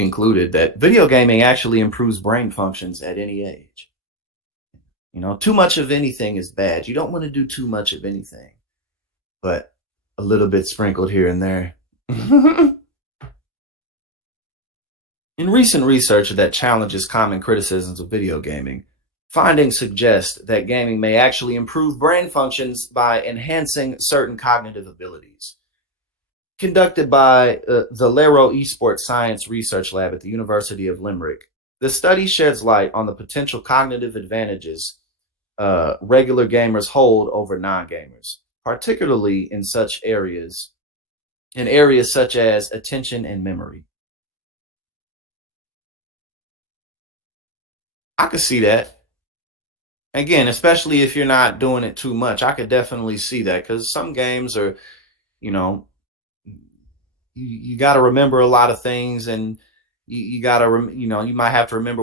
concluded that video gaming actually improves brain functions at any age. Too much of anything is bad. You don't want to do too much of anything, but a little bit sprinkled here and there. In recent research that challenges common criticisms of video gaming, findings suggest that gaming may actually improve brain functions by enhancing certain cognitive abilities. Conducted by the Lero Esports Science Research Lab at the University of Limerick, the study sheds light on the potential cognitive advantages regular gamers hold over non-gamers, particularly in areas such as attention and memory. I could see that. Again, especially if you're not doing it too much, I could definitely see that, because some games are, you know, you got to remember a lot of things, and you got to, you might have to remember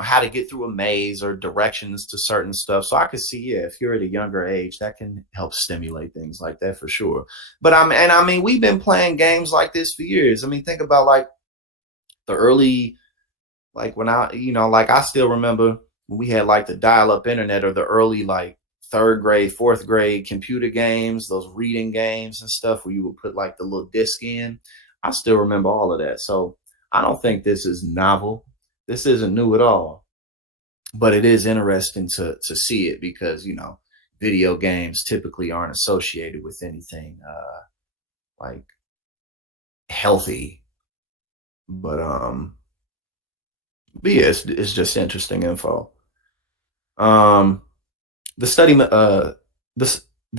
how to get through a maze or directions to certain stuff. So I could see, yeah, if you're at a younger age, that can help stimulate things like that for sure. But I mean, we've been playing games like this for years. I mean, think about like the early, like when I still remember when we had like the dial-up internet, or the early like third grade, fourth grade computer games, those reading games and stuff where you would put like the little disc in. I still remember all of that. So I don't think this is novel. This isn't new at all. But it is interesting to see it, because, video games typically aren't associated with anything like healthy. But yeah, it's just interesting info. The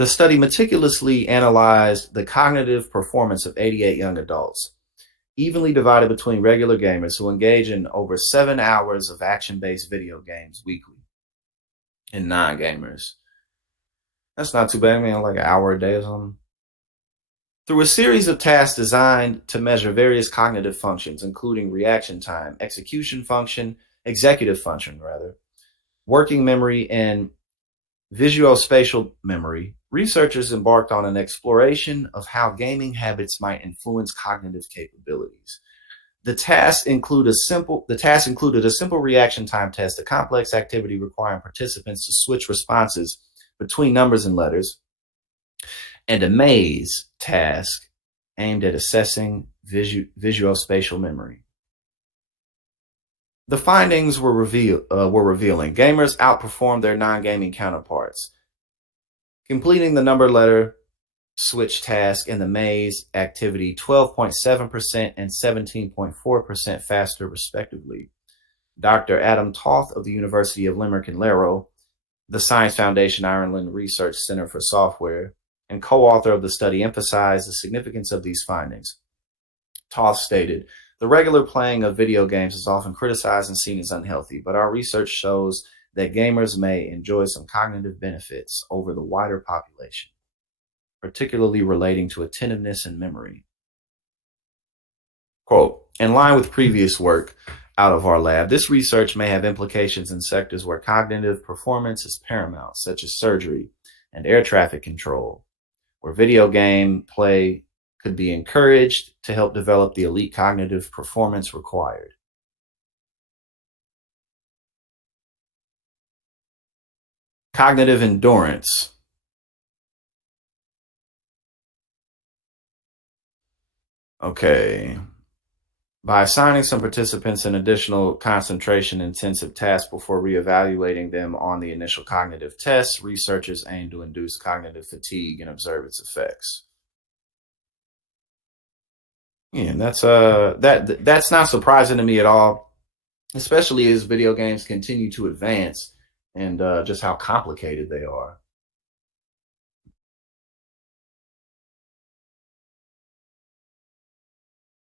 study meticulously analyzed the cognitive performance of 88 young adults, evenly divided between regular gamers who engage in over 7 hours of action-based video games weekly, and non-gamers. That's not too bad. I mean, like an hour a day or something. Through a series of tasks designed to measure various cognitive functions, including reaction time, executive function, working memory, and visuospatial memory, researchers embarked on an exploration of how gaming habits might influence cognitive capabilities. The task included a simple reaction time test, a complex activity requiring participants to switch responses between numbers and letters, and a maze task aimed at assessing visuospatial memory. The findings were revealing. Gamers outperformed their non-gaming counterparts, completing the number letter switch task and the maze activity 12.7% and 17.4% faster, respectively. Dr. Adam Toth of the University of Limerick and Lero, the Science Foundation Ireland Research Center for Software, and co-author of the study, emphasized the significance of these findings. Toth stated, "The regular playing of video games is often criticized and seen as unhealthy, but our research shows that gamers may enjoy some cognitive benefits over the wider population, particularly relating to attentiveness and memory." Quote, "In line with previous work out of our lab, this research may have implications in sectors where cognitive performance is paramount, such as surgery and air traffic control, where video game play could be encouraged to help develop the elite cognitive performance required." Cognitive endurance. Okay. By assigning some participants an additional concentration-intensive task before reevaluating them on the initial cognitive tests, researchers aim to induce cognitive fatigue and observe its effects. Yeah, and that's not surprising to me at all, especially as video games continue to advance, and just how complicated they are.